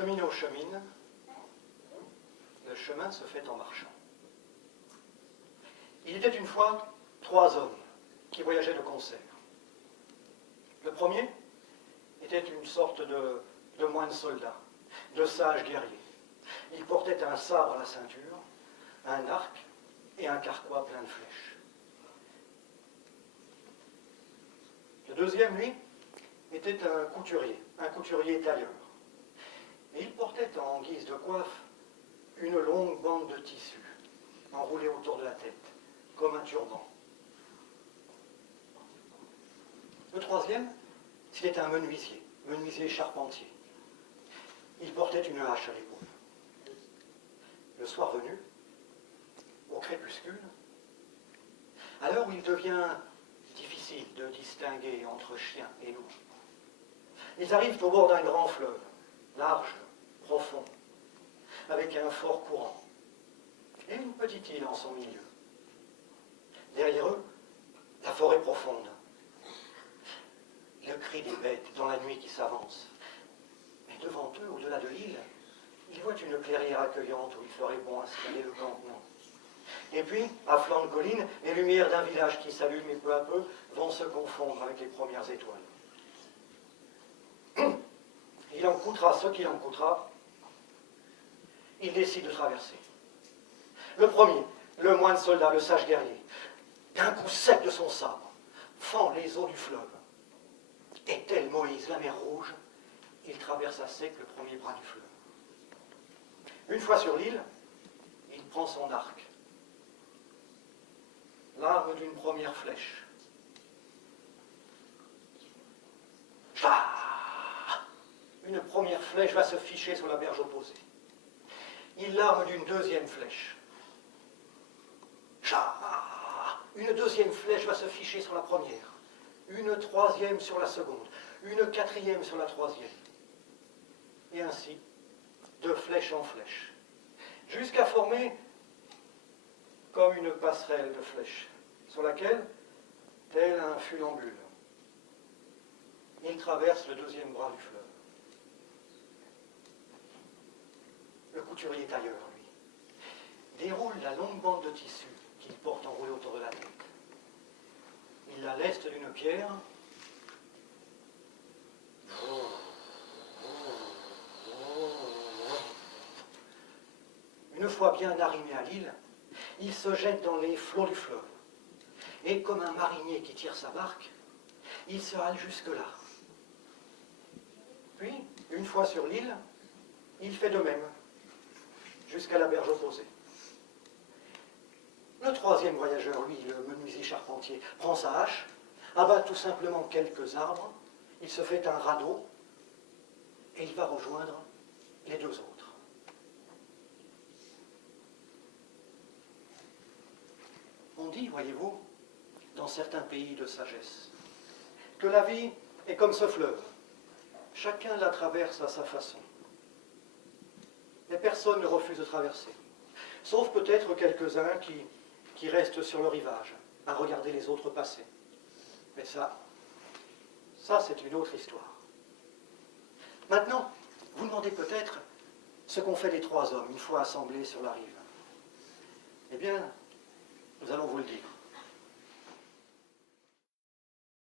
cheminot chemine, le chemin se fait en marchant. Il était une fois 3 hommes qui voyageaient de concert. Le premier était une sorte de moine soldat, de sage guerrier. Il portait un sabre à la ceinture, un arc et un carquois plein de flèches. Le deuxième, lui, était un couturier tailleur. Et il portait en guise de coiffe une longue bande de tissu enroulée autour de la tête, comme un turban. Le troisième, c'était un menuisier charpentier. Il portait une hache à l'épaule. Le soir venu, au crépuscule, à l'heure où il devient difficile de distinguer entre chien et loup, ils arrivent au bord d'un grand fleuve, large, profond, avec un fort courant, et une petite île en son milieu. Derrière eux, la forêt profonde, le cri des bêtes dans la nuit qui s'avance. Et devant eux, au-delà de l'île, ils voient une clairière accueillante où il ferait bon installer le campement. Et puis, à flanc de colline, les lumières d'un village qui s'allume et peu à peu vont se confondre avec les premières étoiles. Il en coûtera ce qu'il en coûtera, il décide de traverser. Le premier, le moine soldat, le sage guerrier, d'un coup sec de son sabre, fend les eaux du fleuve. Et tel Moïse, la mer Rouge, il traverse à sec le premier bras du fleuve. Une fois sur l'île, il prend son arc, l'arme d'une première flèche. Une première flèche va se ficher sur la berge opposée. Il l'arme d'une deuxième flèche. Une deuxième flèche va se ficher sur la première. Une troisième sur la seconde. Une quatrième sur la troisième. Et ainsi, de flèche en flèche. Jusqu'à former comme une passerelle de flèches, sur laquelle, tel un funambule, il traverse le deuxième bras du fleuve. Le couturier tailleur, lui, déroule la longue bande de tissu qu'il porte enroulée autour de la tête. Il la leste d'une pierre. Une fois bien arrimé à l'île, il se jette dans les flots du fleuve. Et comme un marinier qui tire sa barque, il se hale jusque-là. Puis, une fois sur l'île, il fait de même, jusqu'à la berge opposée. Le troisième voyageur, lui, le menuisier charpentier, prend sa hache, abat tout simplement quelques arbres, il se fait un radeau, et il va rejoindre les deux autres. On dit, voyez-vous, dans certains pays de sagesse, que la vie est comme ce fleuve. Chacun la traverse à sa façon. Mais personne ne refuse de traverser, sauf peut-être quelques-uns qui restent sur le rivage, à regarder les autres passer. Mais ça c'est une autre histoire. Maintenant, vous demandez peut-être ce qu'ont fait les 3 hommes une fois assemblés sur la rive. Eh bien, nous allons vous le dire.